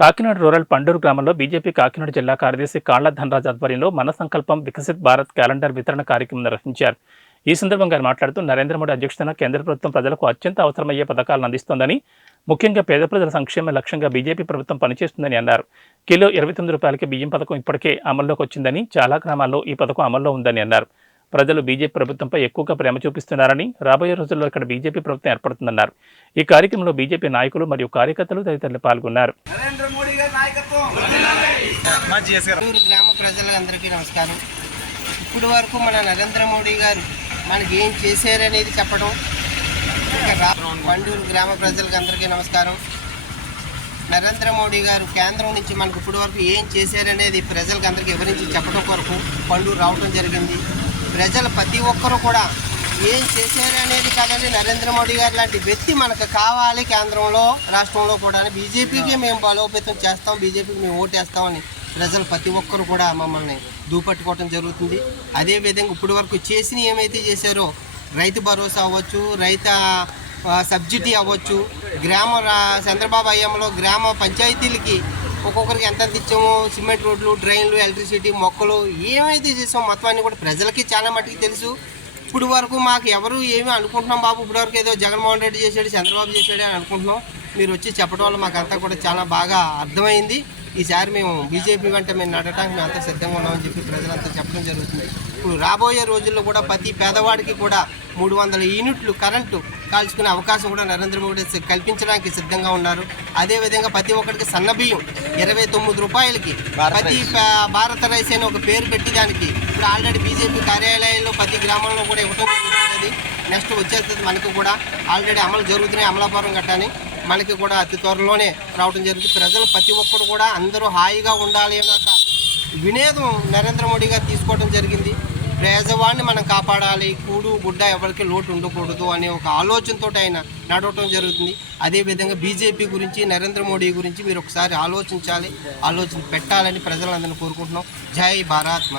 Kakinada rural Panduru గ్రామంలో BJP Kakinada జిల్లా కార్యదర్శి కాళ్ల ధనరాజ్ ఆధ్వర్యంలో మన సంకల్పం వికసిత్ భారత్ క్యాలెండర్ వితరణ కార్యక్రమం నిర్వహించారు. ఈ సందర్భంగా ఆయన మాట్లాడుతూ నరేంద్ర మోడీ అధ్యక్షతన కేంద్ర ప్రభుత్వం ప్రజలకు అత్యంత అవసరమయ్యే పథకాలను అందిస్తోందని, ముఖ్యంగా పేద ప్రజల సంక్షేమ లక్ష్యంగా బీజేపీ ప్రభుత్వం పనిచేస్తుందని అన్నారు. కిలో 29 రూపాయలకి బియ్యం పథకం ఇప్పటికే అమల్లోకి వచ్చిందని, చాలా గ్రామాల్లో ఈ పథకం అమల్లో ఉందని అన్నారు. ప్రజలు బీజేపీ ప్రభుత్వంపై ఎక్కువగా ప్రేమ చూపిస్తున్నారని, రాబోయే రోజుల్లో ఇక్కడ బీజేపీ ప్రభుత్వం ఏర్పడుతుందన్నారు. ఈ కార్యక్రమంలో బీజేపీ నాయకులు మరియు కార్యకర్తలు తదితరులు పాల్గొన్నారు. గ్రామ ప్రజలందరికీ నమస్కారం. ఇప్పుడు వరకు మన నరేంద్ర మోడీ గారు మనకి ఏం చేశారనేది చెప్పడం, పండూరు గ్రామ ప్రజలకు అందరికీ నమస్కారం. నరేంద్ర మోడీ గారు కేంద్రం నుంచి మనకు ఇప్పుడు వరకు ఏం చేశారనేది ప్రజలకు అందరికీ వివరించి చెప్పడం కొరకు పండూరు రావడం జరిగింది. ప్రజలు ప్రతి ఒక్కరూ కూడా ఏం చేశారనేది కాదండి, నరేంద్ర మోడీ గారు లాంటి వ్యక్తి మనకు కావాలి. కేంద్రంలో రాష్ట్రంలో కూడా బీజేపీకి మేము బలోపేతం చేస్తాం, బీజేపీకి మేము ఓటేస్తామని ప్రజలు ప్రతి ఒక్కరు కూడా మమ్మల్ని దూపట్టుకోవడం జరుగుతుంది. అదేవిధంగా ఇప్పటి వరకు చేసిన ఏమైతే చేశారో, రైతు భరోసా అవ్వచ్చు, రైతు సబ్సిడీ అవ్వచ్చు, చంద్రబాబు హయాంలో గ్రామ పంచాయతీలకి ఒక్కొక్కరికి ఎంత ఇచ్చామో, సిమెంట్ రోడ్లు, డ్రైన్లు, ఎలక్ట్రిసిటీ, మొక్కలు ఏమైతే చేసామో మొత్తం అన్నీ కూడా ప్రజలకి చాలా మట్టుకు తెలుసు. ఇప్పుడు వరకు మాకు ఎవరు ఏమి అనుకుంటున్నాం బాబు, ఇప్పుడు వరకు ఏదో జగన్మోహన్ రెడ్డి చేశాడు, చంద్రబాబు చేశాడు అని అనుకుంటున్నాం. మీరు వచ్చి చెప్పడం వల్ల మాకంతా కూడా చాలా బాగా అర్థమైంది. ఈసారి మేము బీజేపీ వెంట మేము నడటానికి మేము అంతా సిద్ధంగా ఉన్నామని చెప్పి ప్రజలంతా చెప్పడం జరుగుతుంది. ఇప్పుడు రాబోయే రోజుల్లో కూడా ప్రతి పేదవాడికి కూడా 300 యూనిట్లు కరెంటు కాల్చుకునే అవకాశం కూడా నరేంద్ర మోడీ కల్పించడానికి సిద్ధంగా ఉన్నారు. అదేవిధంగా ప్రతి ఒక్కరికి సన్నబియ్యం 29 రూపాయలకి ప్రతి భారత రైస్ అని ఒక పేరు పెట్టి దానికి ఇప్పుడు ఆల్రెడీ బీజేపీ కార్యాలయాల్లో ప్రతి గ్రామంలో కూడా ఇవ్వడం జరుగుతుంది. నెక్స్ట్ వచ్చేస్తుంది మనకు కూడా ఆల్రెడీ అమలు జరుగుతున్నాయి. అమలాపురం గట్టాని మనకి కూడా అతి త్వరలోనే రావడం జరుగుతుంది. ప్రజలు ప్రతి ఒక్కరు కూడా అందరూ హాయిగా ఉండాలి అన్న ఒక వినేదం నరేంద్ర మోడీ గారు తీసుకోవడం జరిగింది. పేదవాడిని మనం కాపాడాలి, కూడు గుడ్డ ఎవరికి లోటు ఉండకూడదు అనే ఒక ఆలోచనతో ఆయన నడవటం జరుగుతుంది. అదేవిధంగా బీజేపీ గురించి, నరేంద్ర మోడీ గురించి మీరు ఒకసారి ఆలోచించాలి, ఆలోచన పెట్టాలని ప్రజలందరినీ కోరుకుంటున్నాం. జై భారత్.